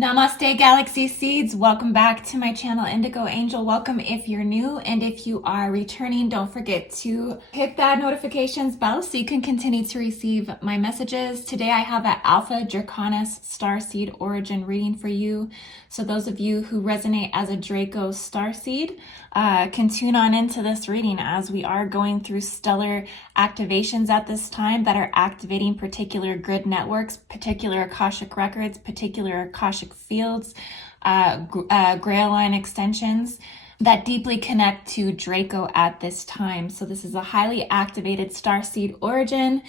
Namaste Galaxy Seeds, welcome back to my channel Indigo Angel. Welcome if you're new, and if you are returning, don't forget to hit that notifications bell so you can continue to receive my messages. Today I have an Alpha Draconis Starseed Origin reading for you. So those of you who resonate as a Draco Starseed can tune on into this reading as we are going through stellar activations at this time that are activating particular grid networks, particular Akashic records, particular Akashic fields, Grail line extensions that deeply connect to Draco at this time. So this is a highly activated Starseed origin.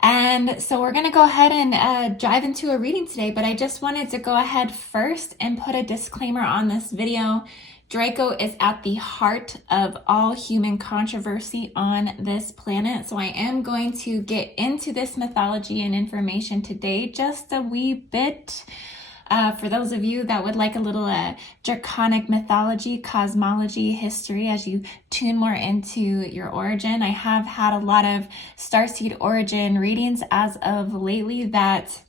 And so we're going to go ahead and dive into a reading today, but I just wanted to go ahead first and put a disclaimer on this video. Draco is at the heart of all human controversy on this planet. So I am going to get into this mythology and information today just a wee bit. For those of you that would like a little draconic mythology, cosmology, history as you tune more into your origin. I have had a lot of Starseed origin readings as of lately that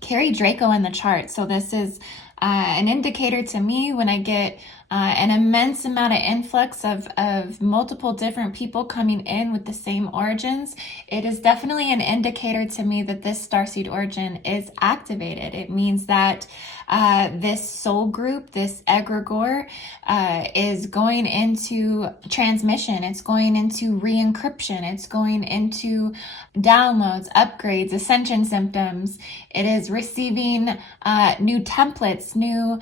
carry Draco in the chart. So this is an indicator to me when I get an immense amount of influx of multiple different people coming in with the same origins. It is definitely an indicator to me that this Starseed origin is activated. It means that this soul group, this egregore, is going into transmission. It's going into re-encryption. It's going into downloads, upgrades, ascension symptoms. It is receiving new templates, new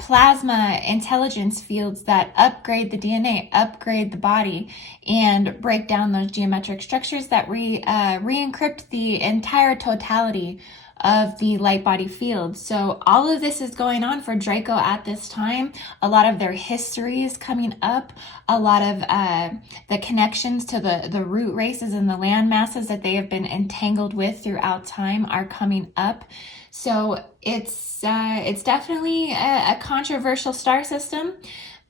plasma intelligence fields that upgrade the DNA, upgrade the body, and break down those geometric structures that re-encrypt the entire totality of the light body field. So all of this is going on for Draco at this time. A lot of their history is coming up. A lot of the connections to the root races and the land masses that they have been entangled with throughout time are coming up. So it's definitely a controversial star system,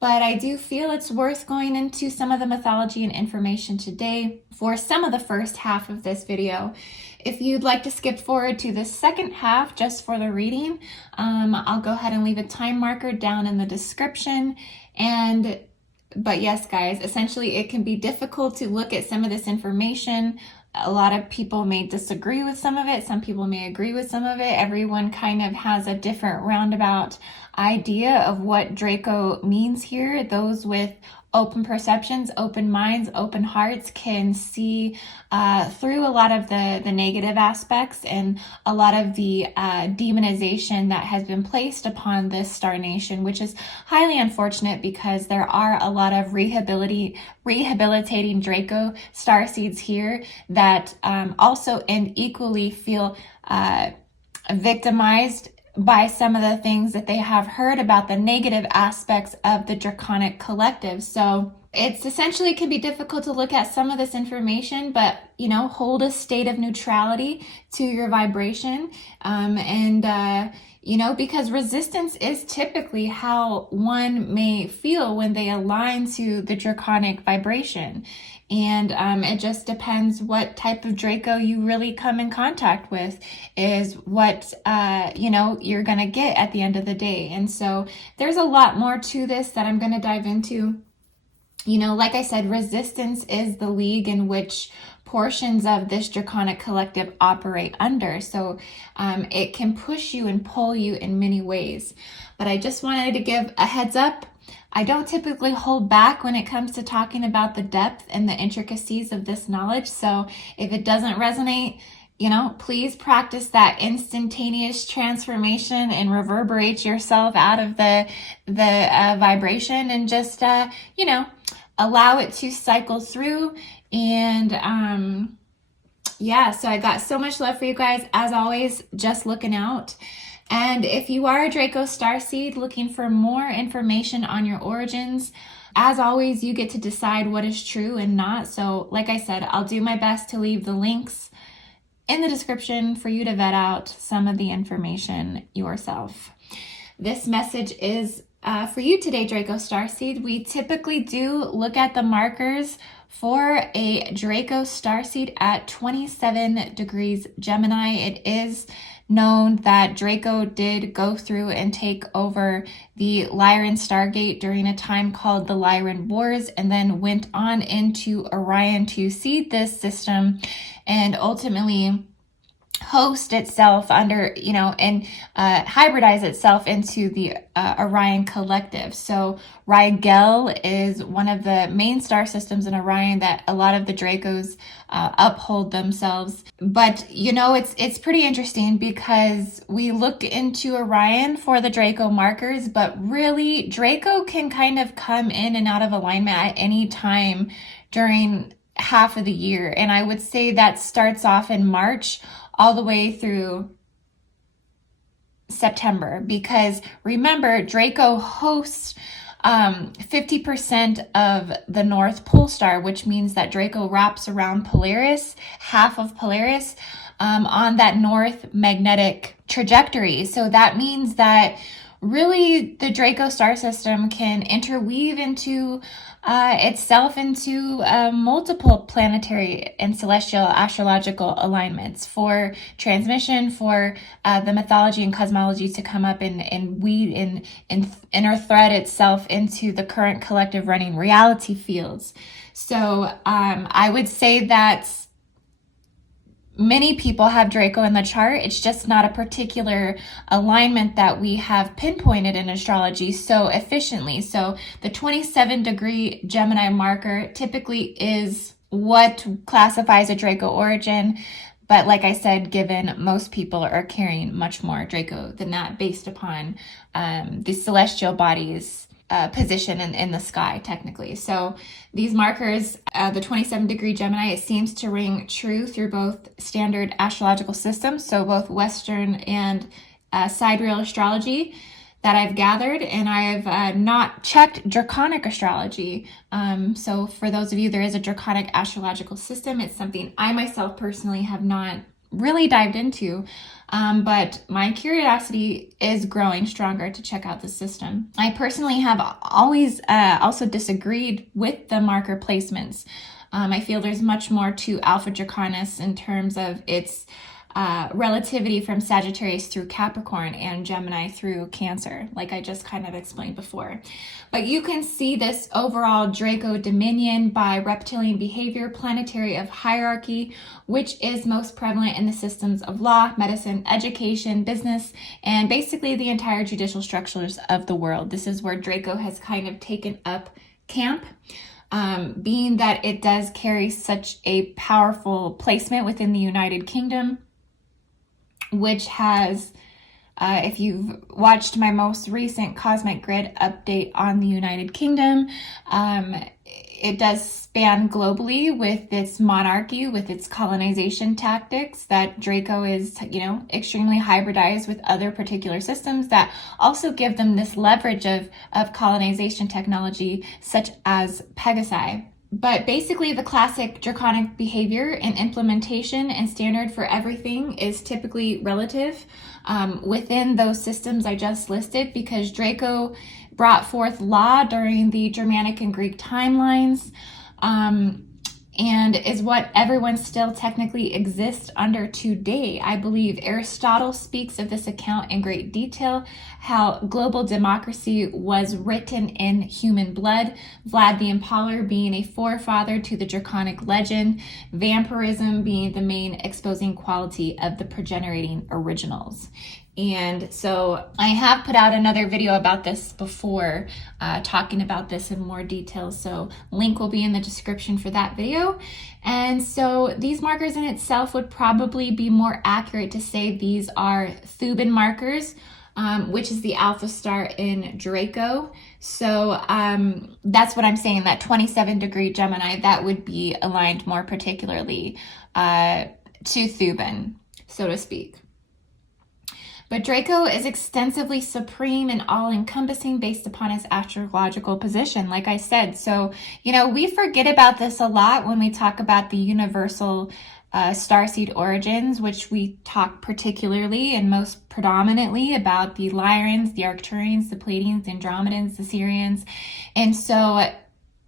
but I do feel it's worth going into some of the mythology and information today for some of the first half of this video. If you'd like to skip forward to the second half just for the reading, I'll go ahead and leave a time marker down in the description. But yes, guys, essentially it can be difficult to look at some of this information. A lot of people may disagree with some of it. Some people may agree with some of it. Everyone kind of has a different roundabout idea of what Draco means here. Those with open perceptions, open minds, open hearts can see through a lot of the negative aspects and a lot of the demonization that has been placed upon this star nation, which is highly unfortunate because there are a lot of rehabilitating Draco starseeds here that also and equally feel victimized by some of the things that they have heard about the negative aspects of the Draconic collective. So it's essentially can be difficult to look at some of this information, but hold a state of neutrality to your vibration. Because resistance is typically how one may feel when they align to the Draconic vibration. And it just depends what type of Draco you really come in contact with is what, you're going to get at the end of the day. And so there's a lot more to this that I'm going to dive into. Like I said, resistance is the league in which portions of this Draconic collective operate under. So it can push you and pull you in many ways. But I just wanted to give a heads up. I don't typically hold back when it comes to talking about the depth and the intricacies of this knowledge. So if it doesn't resonate, please practice that instantaneous transformation and reverberate yourself out of the vibration and just, allow it to cycle through. And so I got so much love for you guys. As always, just looking out. And if you are a Draco Starseed looking for more information on your origins, as always, you get to decide what is true and not. So like I said, I'll do my best to leave the links in the description for you to vet out some of the information yourself. This message is for you today, Draco Starseed. We typically do look at the markers for a Draco Starseed at 27 degrees Gemini. It is known that Draco did go through and take over the Lyran Stargate during a time called the Lyran Wars, and then went on into Orion to seed this system and ultimately host itself under, and hybridize itself into the Orion Collective. So Rigel is one of the main star systems in Orion that a lot of the Dracos uphold themselves. But it's pretty interesting because we looked into Orion for the Draco markers, but really Draco can kind of come in and out of alignment at any time during half of the year. And I would say that starts off in March all the way through September, because remember, Draco hosts 50% of the North Pole Star, which means that Draco wraps around Polaris, half of Polaris, on that north magnetic trajectory. So that means that really the Draco star system can interweave into itself into multiple planetary and celestial astrological alignments for transmission, for the mythology and cosmology to come up and weave and interthread itself into the current collective running reality fields. So I would say that many people have Draco in the chart. It's just not a particular alignment that we have pinpointed in astrology so efficiently. So the 27 degree Gemini marker typically is what classifies a Draco origin. But like I said, given most people are carrying much more Draco than that based upon the celestial bodies position in the sky, technically. So these markers, the 27 degree Gemini, it seems to ring true through both standard astrological systems, so both Western and sidereal astrology that I've gathered, and I've not checked Draconic astrology. So for those of you, there is a Draconic astrological system. It's something I myself personally have not really dived into, but my curiosity is growing stronger to check out the system. I personally have always also disagreed with the marker placements. I feel there's much more to Alpha Draconis in terms of its relativity from Sagittarius through Capricorn and Gemini through Cancer, like I just kind of explained before. But you can see this overall Draco dominion by reptilian behavior, planetary of hierarchy, which is most prevalent in the systems of law, medicine, education, business, and basically the entire judicial structures of the world. This is where Draco has kind of taken up camp. Being that it does carry such a powerful placement within the United Kingdom, which has, if you've watched my most recent Cosmic Grid update on the United Kingdom, it does span globally with its monarchy, with its colonization tactics, that Draco is, extremely hybridized with other particular systems that also give them this leverage of colonization technology, such as Pegasi. But basically, the classic draconic behavior and implementation and standard for everything is typically relative within those systems I just listed, because Draco brought forth law during the Germanic and Greek timelines, and is what everyone still technically exists under today. I believe Aristotle speaks of this account in great detail, how global democracy was written in human blood, Vlad the Impaler being a forefather to the draconic legend, vampirism being the main exposing quality of the progenerating originals. And so I have put out another video about this before, talking about this in more detail. So link will be in the description for that video. And so these markers in itself would probably be more accurate to say these are Thuban markers, which is the alpha star in Draco. So that's what I'm saying, that 27 degree Gemini, that would be aligned more particularly to Thuban, so to speak. But Draco is extensively supreme and all-encompassing based upon his astrological position, like I said. So, we forget about this a lot when we talk about the universal starseed origins, which we talk particularly and most predominantly about the Lyrans, the Arcturians, the Pleiadians, the Andromedans, the Sirians. And so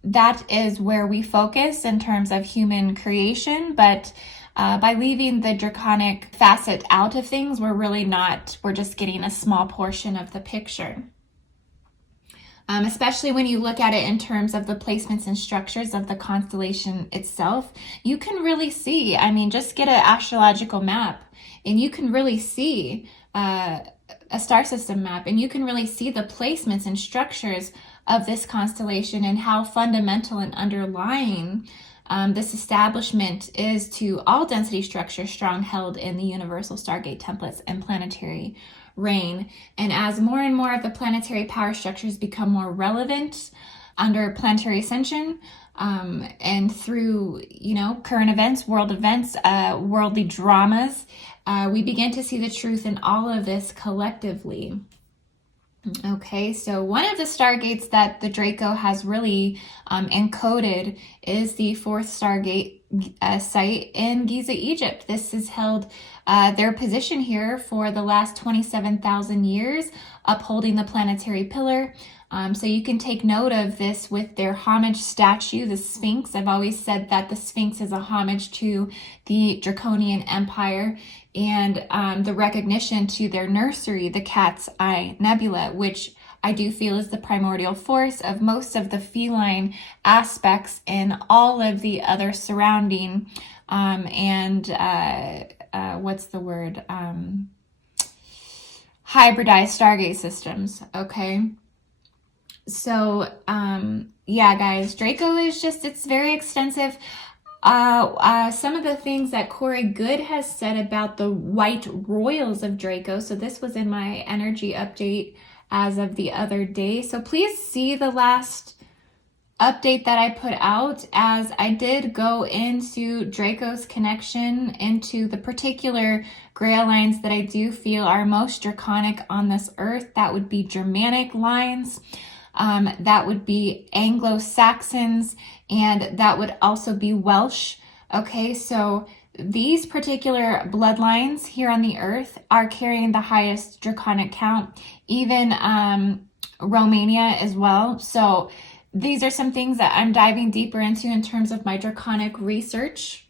that is where we focus in terms of human creation. But by leaving the draconic facet out of things, we're just getting a small portion of the picture. Especially when you look at it in terms of the placements and structures of the constellation itself, you can really see, I mean, just get an astrological map and you can really see a star system map, and you can really see the placements and structures of this constellation and how fundamental and underlying this establishment is to all density structures strong held in the universal stargate templates and planetary reign. And as more and more of the planetary power structures become more relevant under planetary ascension, and through, current events, worldly dramas, we begin to see the truth in all of this collectively. Okay, so one of the stargates that the Draco has really encoded is the fourth stargate site in Giza, Egypt. This has held their position here for the last 27,000 years, upholding the planetary pillar. So you can take note of this with their homage statue, the Sphinx. I've always said that the Sphinx is a homage to the Draconian Empire, and the recognition to their nursery, the Cat's Eye Nebula, which I do feel is the primordial force of most of the feline aspects in all of the other surrounding hybridized Stargate systems. Okay. So, yeah, guys, Draco is it's very extensive. Some of the things that Corey Good has said about the white royals of Draco. So this was in my energy update as of the other day. So please see the last update that I put out, as I did go into Draco's connection into the particular grail lines that I do feel are most draconic on this earth. That would be Germanic lines. That would be Anglo-Saxons, and that would also be Welsh. Okay, so these particular bloodlines here on the earth are carrying the highest draconic count, even Romania as well. So these are some things that I'm diving deeper into in terms of my draconic research.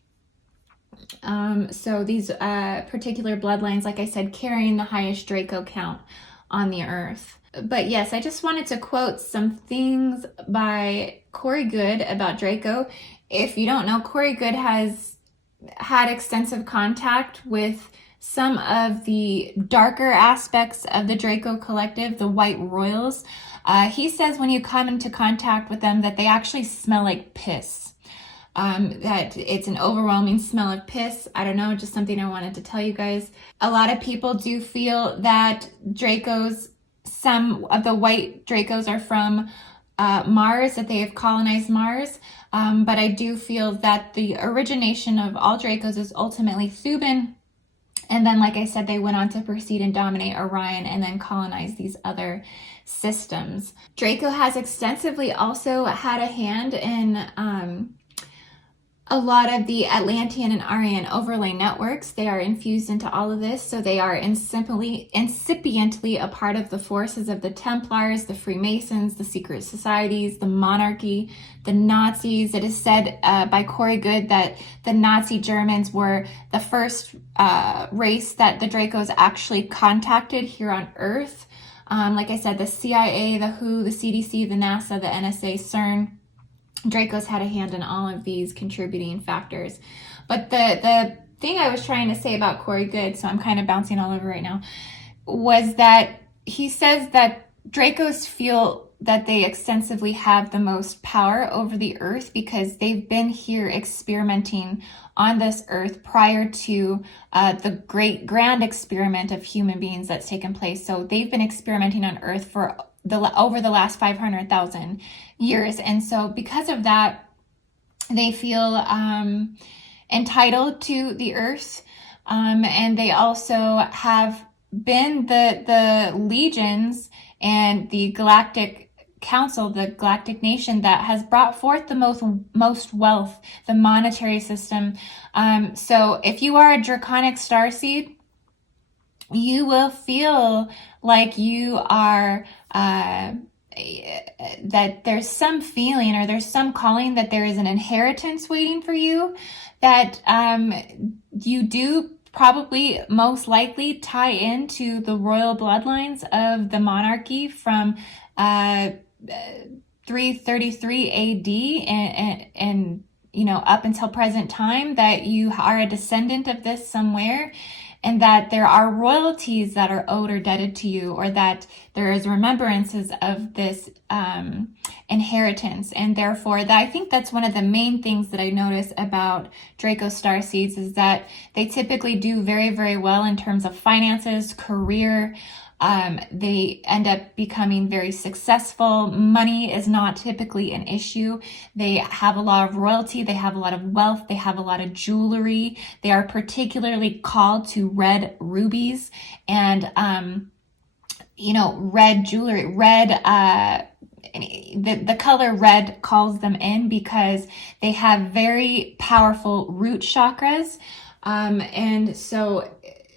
So these particular bloodlines, like I said, carrying the highest Draco count on the earth. But yes, I just wanted to quote some things by Corey Good about Draco. If you don't know, Corey Good has had extensive contact with some of the darker aspects of the Draco collective, the White Royals. He says when you come into contact with them that they actually smell like piss. That it's an overwhelming smell of piss. I don't know, just something I wanted to tell you guys. A lot of people do feel that some of the white Dracos are from Mars, that they have colonized Mars. But I do feel that the origination of all Dracos is ultimately Thuban. And then, like I said, they went on to proceed and dominate Orion and then colonize these other systems. Draco has extensively also had a hand in a lot of the Atlantean and Aryan overlay networks. They are infused into all of this, so they are incipiently a part of the forces of the Templars, the Freemasons, the secret societies, the monarchy, the Nazis. It is said by Corey Good that the Nazi Germans were the first race that the Dracos actually contacted here on Earth. Like I said, the CIA, the WHO, the CDC, the NASA, the NSA, CERN. Draco's had a hand in all of these contributing factors. But the thing I was trying to say about Corey Good, so I'm kind of bouncing all over right now, was that he says that Dracos feel that they extensively have the most power over the earth because they've been here experimenting on this earth prior to the great grand experiment of human beings that's taken place. So they've been experimenting on earth for over the last 500,000 years. And so because of that, they feel entitled to the earth. And they also have been the legions and the galactic council, the galactic nation that has brought forth the most wealth, the monetary system. So if you are a draconic starseed, you will feel like you are that there's some feeling or there's some calling that there is an inheritance waiting for you, that you do probably most likely tie into the royal bloodlines of the monarchy from 333 AD and you know, up until present time, that you are a descendant of this somewhere, and that there are royalties that are owed or debted to you, or that there is remembrances of this inheritance. And therefore, I think that's one of the main things that I notice about Draco Starseeds, is that they typically do very, very well in terms of finances, career. They end up becoming very successful. Money is not typically an issue. They have a lot of royalty. They have a lot of wealth. They have a lot of jewelry. They are particularly called to red rubies and, you know, red jewelry, the color red calls them in because they have very powerful root chakras. And so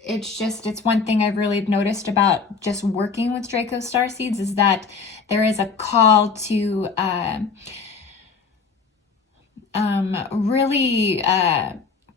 it's one thing I've really noticed about just working with Draco Starseeds, is that there is a call to really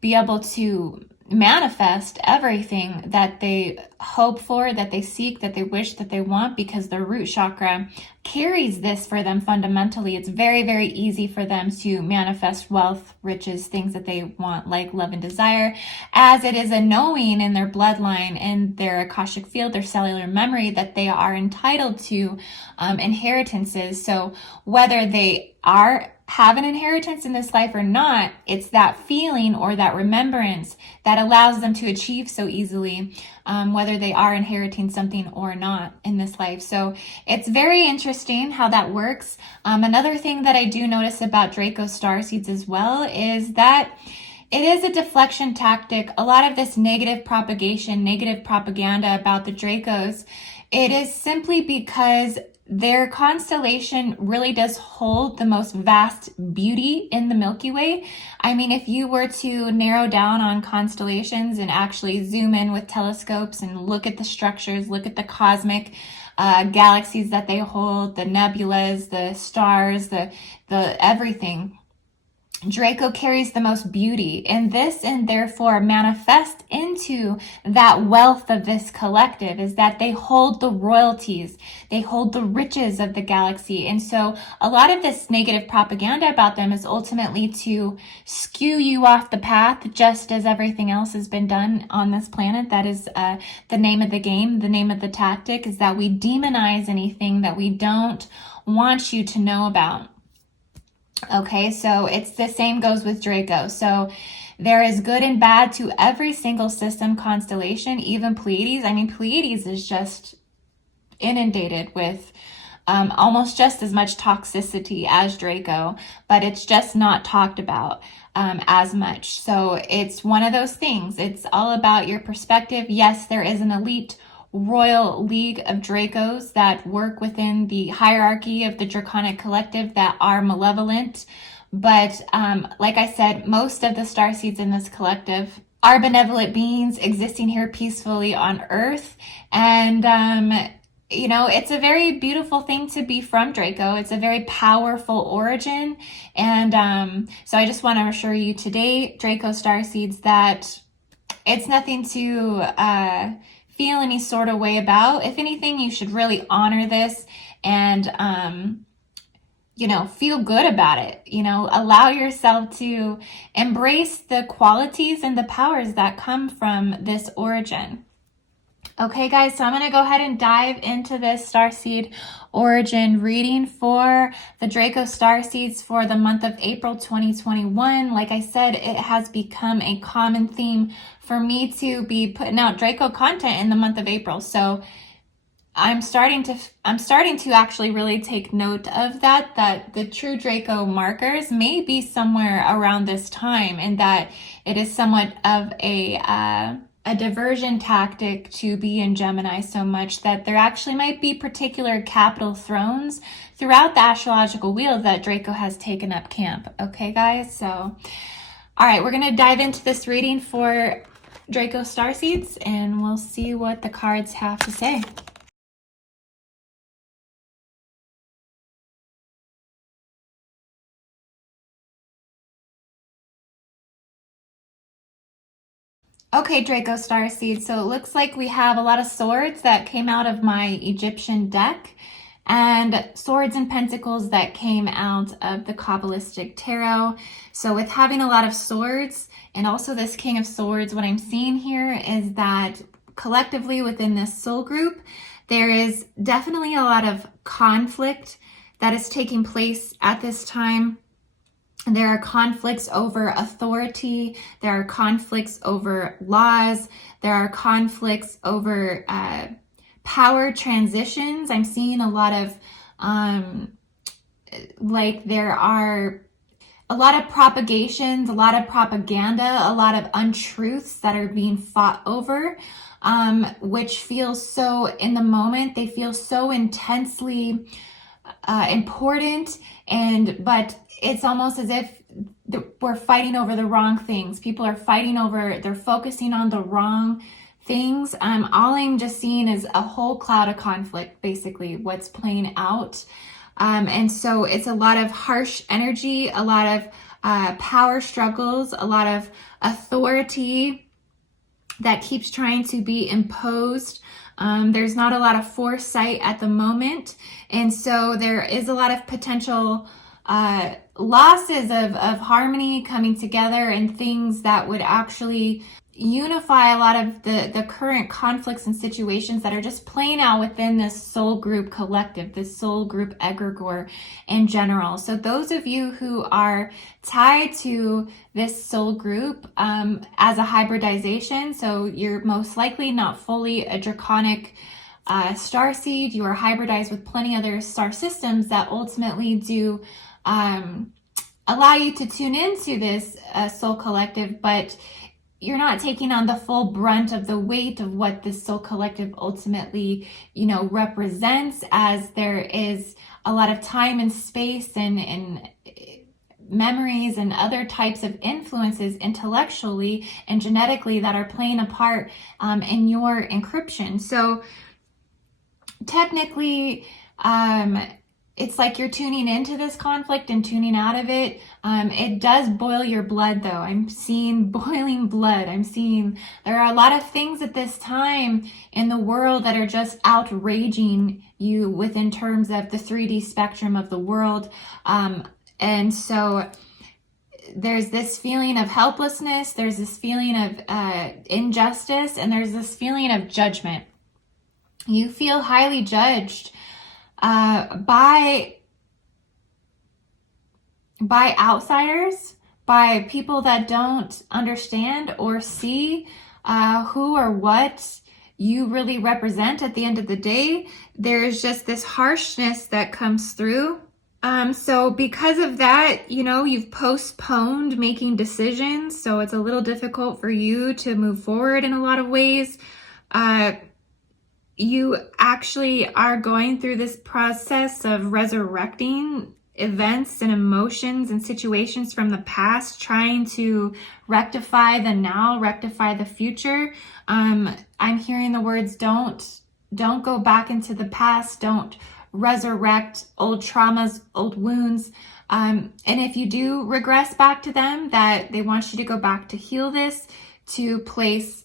be able to manifest everything that they hope for, that they seek, that they wish, that they want, because their root chakra carries this for them fundamentally. It's very, very easy for them to manifest wealth, riches, things that they want, like love and desire, as it is a knowing in their bloodline, in their Akashic field, their cellular memory, that they are entitled to inheritances. So whether they have an inheritance in this life or not, it's that feeling or that remembrance that allows them to achieve so easily, whether they are inheriting something or not in this life. So it's very interesting how that works. Another thing that I do notice about Draco Starseeds as well is that it is a deflection tactic. A lot of this negative propagation, negative propaganda about the Dracos, it is simply because their constellation really does hold the most vast beauty in the Milky Way. I mean, if you were to narrow down on constellations and actually zoom in with telescopes and look at the structures, look at the cosmic galaxies that they hold, the nebulas, the stars, the everything, Draco carries the most beauty, and this and therefore manifest into that wealth of this collective, is that they hold the royalties, they hold the riches of the galaxy. And so a lot of this negative propaganda about them is ultimately to skew you off the path, just as everything else has been done on this planet. That is the name of the game, the name of the tactic, is that we demonize anything that we don't want you to know about. Okay, so it's the same goes with Draco. So there is good and bad to every single system constellation, even Pleiades. I mean, Pleiades is just inundated with almost just as much toxicity as Draco, but it's just not talked about as much. So it's one of those things. It's all about your perspective. Yes, there is an elite royal league of Dracos that work within the hierarchy of the Draconic collective that are malevolent. But like I said, most of the starseeds in this collective are benevolent beings existing here peacefully on Earth. And you know, it's a very beautiful thing to be from Draco. It's a very powerful origin. And so I just want to assure you today, Draco Starseeds, that it's nothing to feel any sort of way about. If anything, you should really honor this and, you know, feel good about it. You know, allow yourself to embrace the qualities and the powers that come from this origin. Okay, guys, so I'm going to go ahead and dive into this Starseed origin reading for the Draco Starseeds for the month of April 2021. Like I said, it has become a common theme for me to be putting out Draco content in the month of April. So I'm starting to actually really take note of that the true Draco markers may be somewhere around this time, and that it is somewhat of a diversion tactic to be in Gemini so much that there actually might be particular capital thrones throughout the astrological wheel that Draco has taken up camp. Okay, guys? So, all right, we're going to dive into this reading for Draco Starseeds, and we'll see what the cards have to say. Okay, Draco Starseed. So it looks like we have a lot of swords that came out of my Egyptian deck and swords and pentacles that came out of the Kabbalistic Tarot. So with having a lot of swords and also this King of Swords, what I'm seeing here is that collectively within this soul group, there is definitely a lot of conflict that is taking place at this time. There are conflicts over authority. There are conflicts over laws. There are conflicts over power transitions. I'm seeing a lot of, there are a lot of propagations, a lot of propaganda, a lot of untruths that are being fought over, which feels so, in the moment, they feel so intensely important, but it's almost as if we're fighting over the wrong things. People are fighting over, they're focusing on the wrong things. All I'm just seeing is a whole cloud of conflict, basically, what's playing out. And so it's a lot of harsh energy, a lot of power struggles, a lot of authority that keeps trying to be imposed. There's not a lot of foresight at the moment. And so there is a lot of potential losses of harmony coming together and things that would actually unify a lot of the current conflicts and situations that are just playing out within this soul group collective, this soul group egregore in general. So those of you who are tied to this soul group as a hybridization, so you're most likely not fully a draconic starseed, you are hybridized with plenty other star systems that ultimately do allow you to tune into this soul collective, but you're not taking on the full brunt of the weight of what this soul collective ultimately, represents, as there is a lot of time and space and memories and other types of influences intellectually and genetically that are playing a part in your encryption. So technically, it's like you're tuning into this conflict and tuning out of it. It does boil your blood, though. I'm seeing boiling blood. I'm seeing there are a lot of things at this time in the world that are just outraging you within terms of the 3D spectrum of the world. And so there's this feeling of helplessness. There's this feeling of injustice, and there's this feeling of judgment. You feel highly judged by outsiders, by people that don't understand or see who or what you really represent at the end of the day. There's just this harshness that comes through. So because of that, you've postponed making decisions, so it's a little difficult for you to move forward in a lot of ways. You actually are going through this process of resurrecting events and emotions and situations from the past, trying to rectify the now, rectify the future. I'm hearing the words, don't go back into the past, don't resurrect old traumas, old wounds. And if you do regress back to them, that they want you to go back to heal this, to place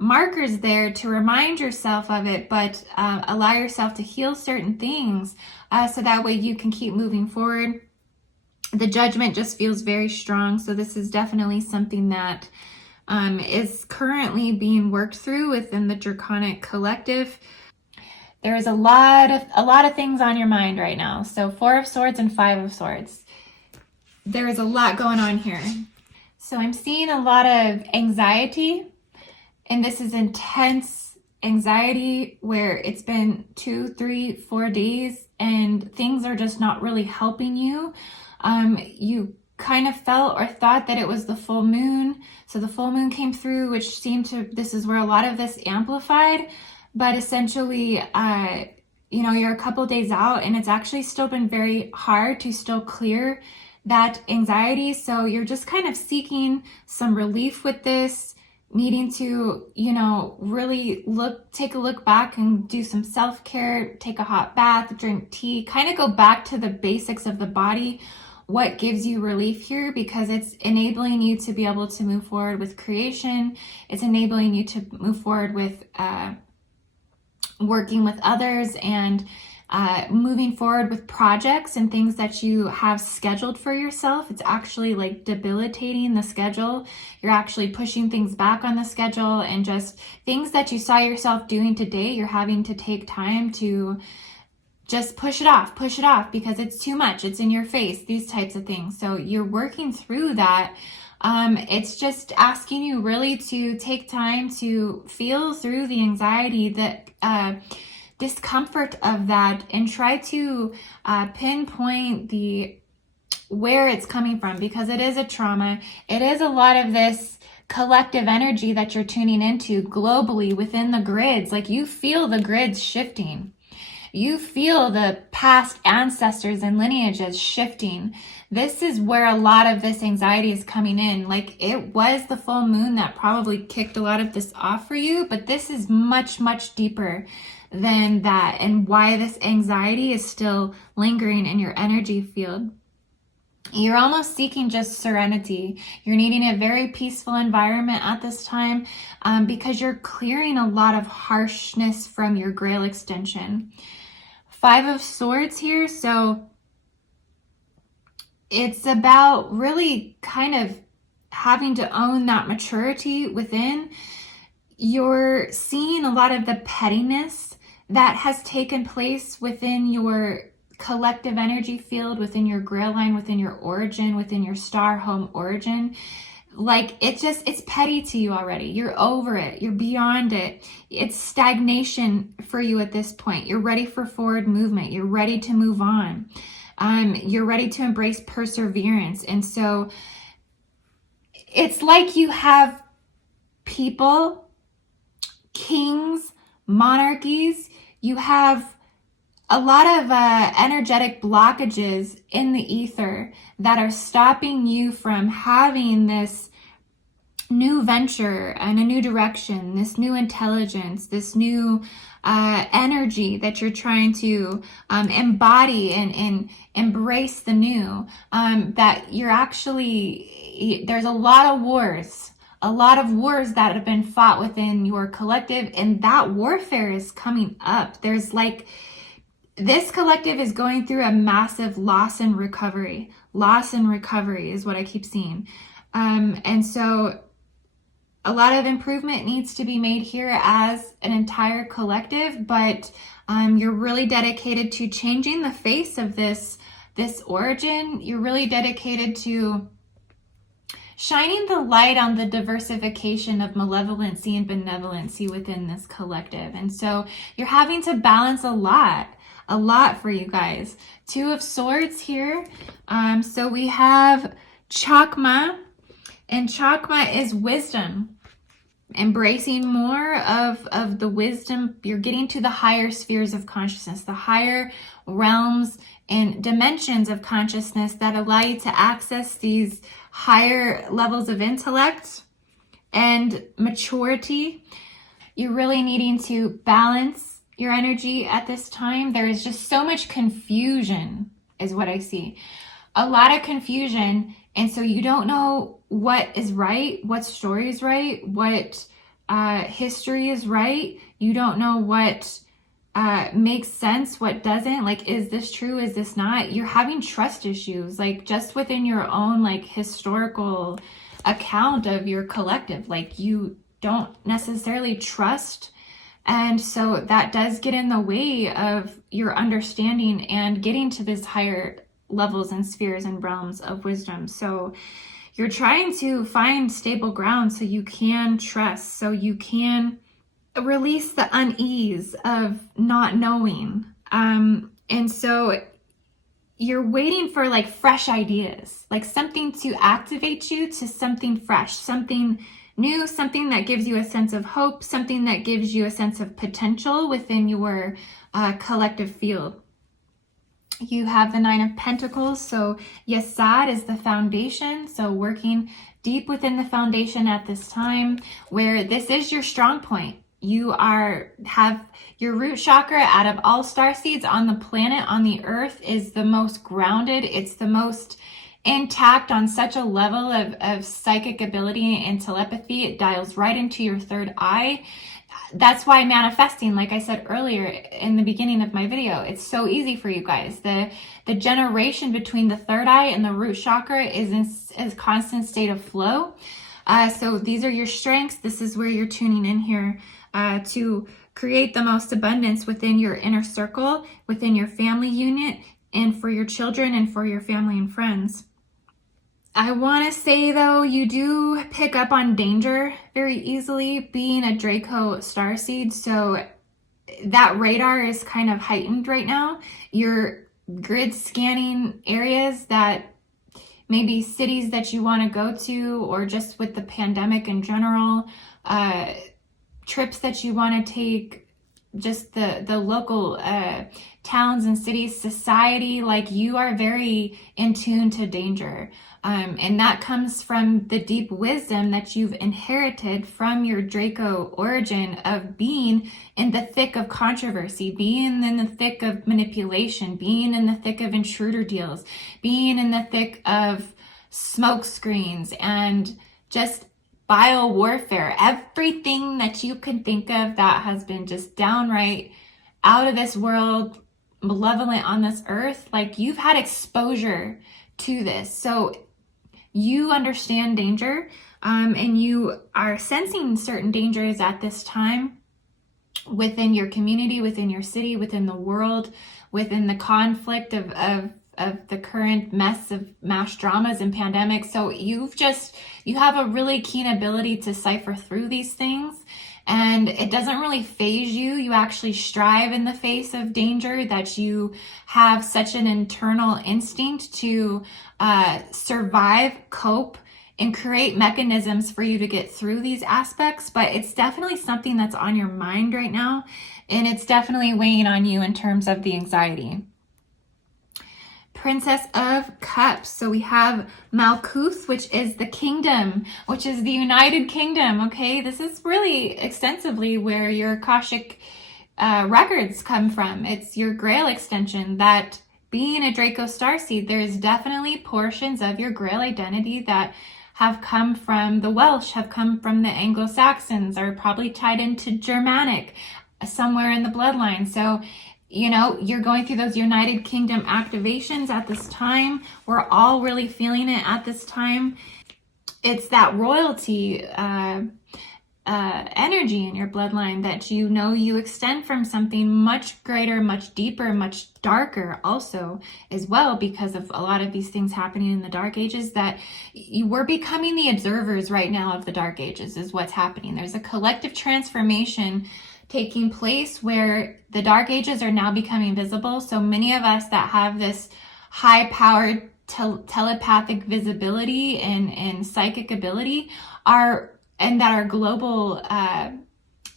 markers there to remind yourself of it, but allow yourself to heal certain things so that way you can keep moving forward. The judgment just feels very strong. So this is definitely something that is currently being worked through within the Draconic collective. There is a lot of things on your mind right now. So 4 of Swords and 5 of Swords. There is a lot going on here. So I'm seeing a lot of anxiety. And this is intense anxiety where it's been 2, 3, 4 days and things are just not really helping you. You kind of felt or thought that it was the full moon. So the full moon came through, which seemed to, this is where a lot of this amplified. But essentially, you're a couple days out and it's actually still been very hard to still clear that anxiety. So you're just kind of seeking some relief with this, needing to, really take a look back and do some self-care, take a hot bath, drink tea, kind of go back to the basics of the body what gives you relief here, because it's enabling you to be able to move forward with creation. It's enabling you to move forward with working with others, and moving forward with projects and things that you have scheduled for yourself. It's actually like debilitating the schedule. You're actually pushing things back on the schedule, and just things that you saw yourself doing today, you're having to take time to just push it off because it's too much. It's in your face, these types of things. So you're working through that. It's just asking you really to take time to feel through the anxiety, that discomfort of that, and try to pinpoint where it's coming from, because it is a trauma. It is a lot of this collective energy that you're tuning into globally within the grids. Like, you feel the grids shifting. You feel the past ancestors and lineages shifting. This is where a lot of this anxiety is coming in. Like, it was the full moon that probably kicked a lot of this off for you, but this is much, much deeper than that, and why this anxiety is still lingering in your energy field. You're almost seeking just serenity. You're needing a very peaceful environment at this time, because you're clearing a lot of harshness from your Grail extension. 5 of Swords here, so it's about really kind of having to own that maturity within. You're seeing a lot of the pettiness that has taken place within your collective energy field, within your Grail line, within your origin, within your star home origin. Like, it's petty to you already. You're over it. You're beyond it. It's stagnation for you at this point. You're ready for forward movement. You're ready to move on. You're ready to embrace perseverance. And so it's like you have people, kings, monarchies. You have a lot of energetic blockages in the ether that are stopping you from having this new venture and a new direction, this new intelligence, this new energy that you're trying to embody and embrace the new. That you're actually, there's a lot of wars that have been fought within your collective, and that warfare is coming up. There's like, this collective is going through a massive loss and recovery. Loss and recovery is what I keep seeing. And so a lot of improvement needs to be made here as an entire collective, but you're really dedicated to changing the face of this origin. You're really dedicated to shining the light on the diversification of malevolency and benevolency within this collective. And so you're having to balance a lot for you guys. 2 of Swords here. So we have Chakma, and Chakma is wisdom. Embracing more of the wisdom. You're getting to the higher spheres of consciousness, the higher realms and dimensions of consciousness that allow you to access these higher levels of intellect and maturity. You're really needing to balance your energy at this time. There is just so much confusion is what I see. A lot of confusion. And so you don't know what is right, what story is right, what history is right. You don't know what makes sense, what doesn't. Like, is this true? Is this not? You're having trust issues, like just within your own like historical account of your collective. Like, you don't necessarily trust. And so that does get in the way of your understanding and getting to this higher levels and spheres and realms of wisdom. So you're trying to find stable ground so you can trust, so you can release the unease of not knowing. And so you're waiting for like fresh ideas, like something to activate you to something fresh, something new, something that gives you a sense of hope, something that gives you a sense of potential within your collective field. You have the 9 of Pentacles. So Yesod is the foundation. So working deep within the foundation at this time, where this is your strong point. You have your root chakra out of all star seeds on the planet, on the earth, is the most grounded. It's the most intact on such a level of psychic ability and telepathy. It dials right into your third eye. That's why manifesting, like I said earlier in the beginning of my video, it's so easy for you guys. The generation between the third eye and the root chakra is in a constant state of flow. So these are your strengths. This is where you're tuning in here to create the most abundance within your inner circle, within your family unit, and for your children and for your family and friends. I want to say though, you do pick up on danger very easily being a Draco Starseed. So that radar is kind of heightened right now. You're grid scanning areas that maybe cities that you want to go to, or just with the pandemic in general, trips that you want to take, just the local towns and cities, society. Like, you are very in tune to danger. And that comes from the deep wisdom that you've inherited from your Draco origin of being in the thick of controversy, being in the thick of manipulation, being in the thick of intruder deals, being in the thick of smoke screens and just bio warfare. Everything that you can think of that has been just downright out of this world, malevolent on this earth. Like, you've had exposure to this. So you understand danger, and you are sensing certain dangers at this time within your community, within your city, within the world, within the conflict of the current mess of mass dramas and pandemics. So you have a really keen ability to cipher through these things, and it doesn't really phase you. You actually strive in the face of danger, that you have such an internal instinct to survive, cope, and create mechanisms for you to get through these aspects. But it's definitely something that's on your mind right now, and it's definitely weighing on you in terms of the anxiety. Princess of Cups. So we have Malkuth, which is the kingdom, which is the United Kingdom. Okay, this is really extensively where your Akashic records come from. It's your Grail extension. That being a Draco Starseed, there's definitely portions of your Grail identity that have come from the Welsh, have come from the Anglo-Saxons, are probably tied into Germanic somewhere in the bloodline. So you know, you're going through those United Kingdom activations at this time. We're all really feeling it at this time. It's that royalty energy in your bloodline that you know you extend from something much greater, much deeper, much darker also as well, because of a lot of these things happening in the Dark Ages, that we're becoming the observers right now of the Dark Ages is what's happening. There's a collective transformation taking place where the Dark Ages are now becoming visible. So many of us that have this high-powered telepathic visibility and psychic ability and that are global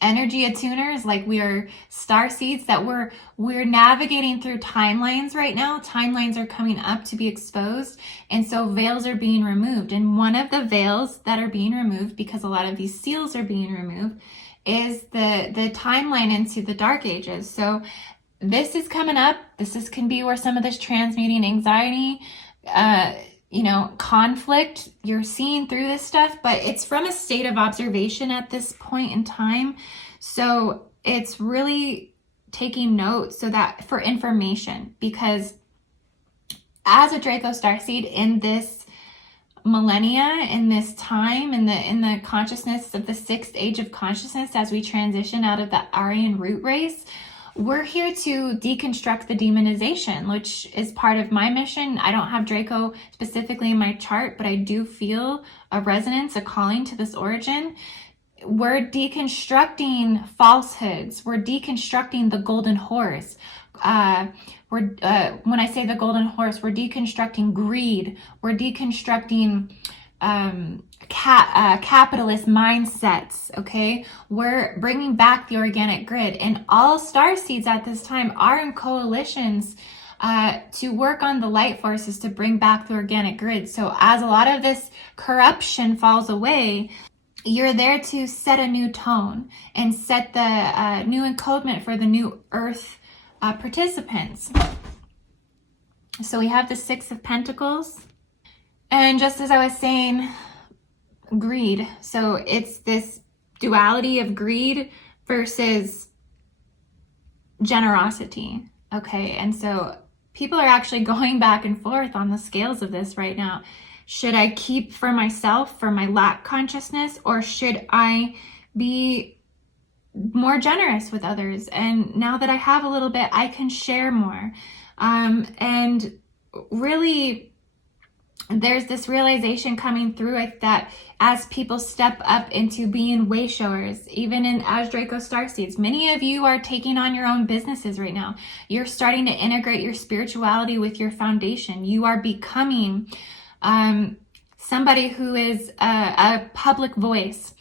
energy attuners, like we are star seeds, that we're navigating through timelines right now. Timelines are coming up to be exposed, and so veils are being removed. And one of the veils that are being removed, because a lot of these seals are being removed, is the timeline into the Dark Ages. So this is coming up. This can be where some of this transmuting anxiety, conflict, you're seeing through this stuff, but it's from a state of observation at this point in time. So it's really taking note so that for information, because as a Draco Starseed in this millennia, in this time, in the consciousness of the 6th age of consciousness, as we transition out of the Aryan root race, we're here to deconstruct the demonization, which is part of my mission. I don't have Draco specifically in my chart, but I do feel a resonance, a calling to this origin. We're deconstructing falsehoods. We're deconstructing the golden horse. When I say the golden horse, we're deconstructing greed. We're deconstructing capitalist mindsets. Okay, we're bringing back the organic grid, and all star seeds at this time are in coalitions to work on the light forces to bring back the organic grid. So as a lot of this corruption falls away, you're there to set a new tone and set the new encodement for the new earth participants. So we have the Six of Pentacles. And just as I was saying, greed. So it's this duality of greed versus generosity. Okay, and so people are actually going back and forth on the scales of this right now. Should I keep for myself, for my lack consciousness, or should I be more generous with others? And now that I have a little bit, I can share more. And really, there's this realization coming through it that as people step up into being way showers, even as Draco Starseeds, many of you are taking on your own businesses right now. You're starting to integrate your spirituality with your foundation. You are becoming somebody who is a public voice.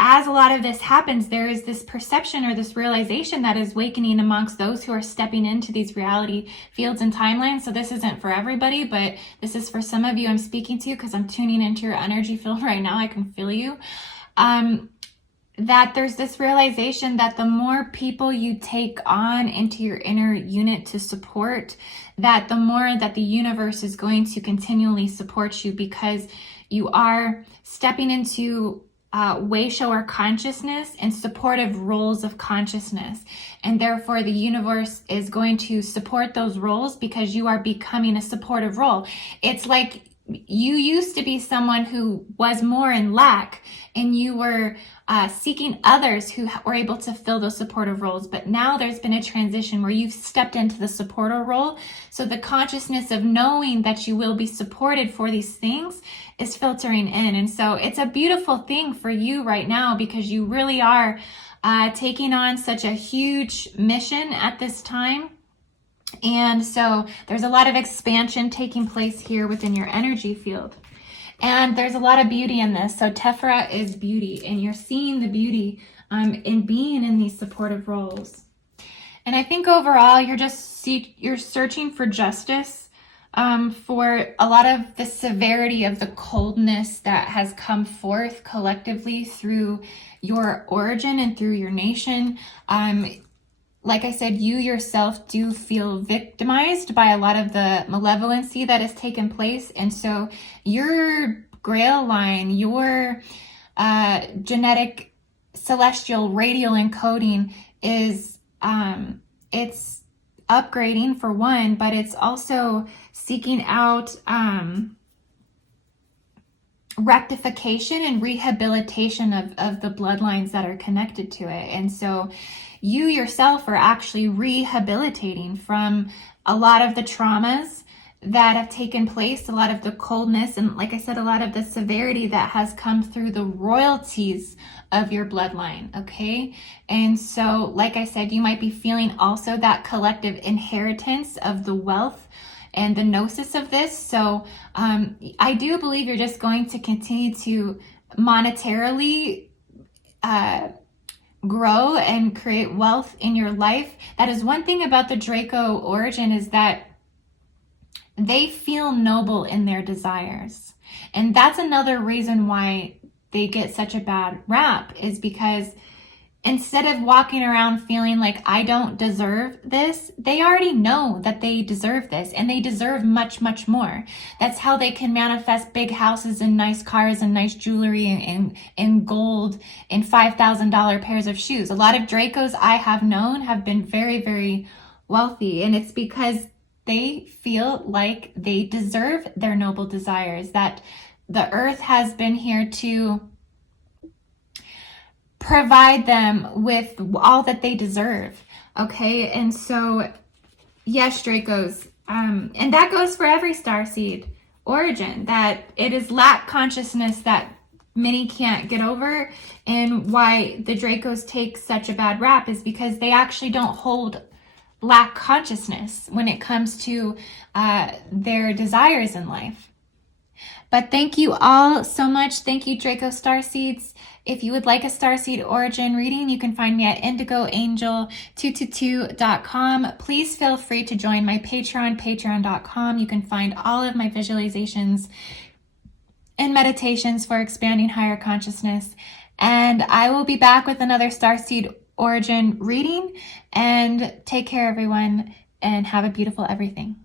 As a lot of this happens, there is this perception or this realization that is awakening amongst those who are stepping into these reality fields and timelines. So this isn't for everybody, but this is for some of you I'm speaking to because I'm tuning into your energy field right now. I can feel you. That there's this realization that the more people you take on into your inner unit to support, that the more that the universe is going to continually support you, because you are stepping into way shower consciousness and supportive roles of consciousness. And therefore the universe is going to support those roles because you are becoming a supportive role. It's like you used to be someone who was more in lack, and you were seeking others who were able to fill those supportive roles. But now there's been a transition where you've stepped into the supporter role. So the consciousness of knowing that you will be supported for these things is filtering in. And so it's a beautiful thing for you right now, because you really are taking on such a huge mission at this time. And so there's a lot of expansion taking place here within your energy field. And there's a lot of beauty in this. So Tephra is beauty, and you're seeing the beauty in being in these supportive roles. And I think overall, you're searching for justice for a lot of the severity of the coldness that has come forth collectively through your origin and through your nation. Like I said, you yourself do feel victimized by a lot of the malevolency that has taken place. And so your Grail line, your genetic celestial radial encoding is, it's upgrading for one, but it's also seeking out rectification and rehabilitation of the bloodlines that are connected to it. And so you yourself are actually rehabilitating from a lot of the traumas that have taken place, a lot of the coldness, and like I said, a lot of the severity that has come through the royalties of your bloodline, okay? And so, like I said, you might be feeling also that collective inheritance of the wealth and the gnosis of this. So I do believe you're just going to continue to monetarily grow and create wealth in your life. That is one thing about the Draco origin, is that they feel noble in their desires. And that's another reason why they get such a bad rap, is because instead of walking around feeling like I don't deserve this, they already know that they deserve this, and they deserve much, much more. That's how they can manifest big houses and nice cars and nice jewelry and gold and $5,000 pairs of shoes. A lot of Dracos I have known have been very, very wealthy, and it's because they feel like they deserve their noble desires, that the earth has been here to provide them with all that they deserve. Okay, and so yes, Dracos, and that goes for every starseed origin, that it is lack consciousness that many can't get over. And why the Dracos take such a bad rap is because they actually don't hold lack consciousness when it comes to their desires in life. But thank you all so much. Thank you, Draco Starseeds. If you would like a starseed origin reading, you can find me at indigoangel222.com. Please feel free to join my Patreon, patreon.com. You can find all of my visualizations and meditations for expanding higher consciousness. And I will be back with another Starseed origin reading. And take care, everyone, and have a beautiful everything.